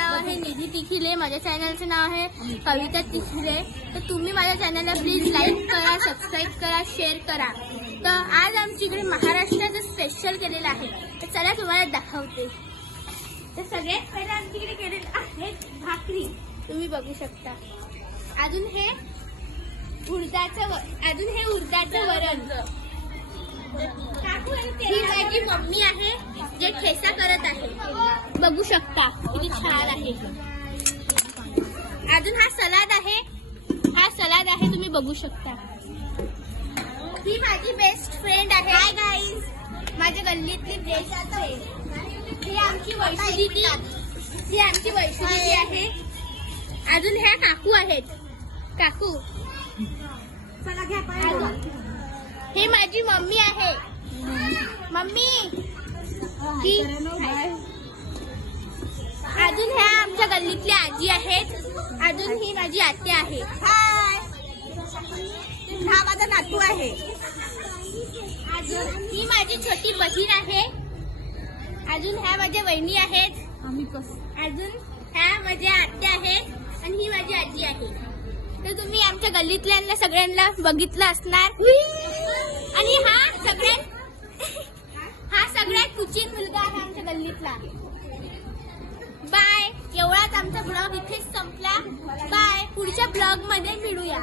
नाव आहे निधी तिखिले, माझ्या चॅनलचं नाव आहे कविता तिखिले. तर तुम्ही माझ्या चॅनलला प्लीज लाईक करा, सबस्क्राईब करा, शेअर करा. तर आज आमच्याकडे महाराष्ट्राचं स्पेशल केलेलं आहे. तर चला तुम्हाला दाखवते. तर सगळ्यात पहिला आमच्याकडे केलेलं आहे भाकरी, तुम्ही बघू शकता. अजून हे उडदाचं वरण. ही माझी मम्मी आहे जे ठेचा करत आहे, बघू शकता किती छान आहे. अजून हा सलाद आहे, तुम्ही बघू शकता. ही माझी बेस्ट फ्रेंड आहे. हाय गाईज, माझ्या गल्लीतली बेस्ट फ्रेंड. ही आमची वैशुदीदी आहे. अजून ह्या काकू आहेत. काकू, ही माझी मम्मी आहे. मम्मी, अजून ह्या आमच्या गल्लीतल्या आजी आहेत. अजून ही माझी आत्या आहे. हाय, हा माझा नातू आहे. अजून ही माझी छोटी बहीण आहे. अजून ह्या माझ्या वहिनी आहेत. अजून ह्या माझ्या आत्या आहेत आणि ही माझी आजी आहे. तर तुम्ही आमच्या गल्लीतल्यांना सगळ्यांना बघितलं असणार. आणि हा सगळ्यात कुचित मुलगा आहे आमच्या गल्लीतला. बाय. एवढाच आमचा ब्लॉग इथेच संपला. बाय. पुढच्या ब्लॉग मध्ये मिळूया.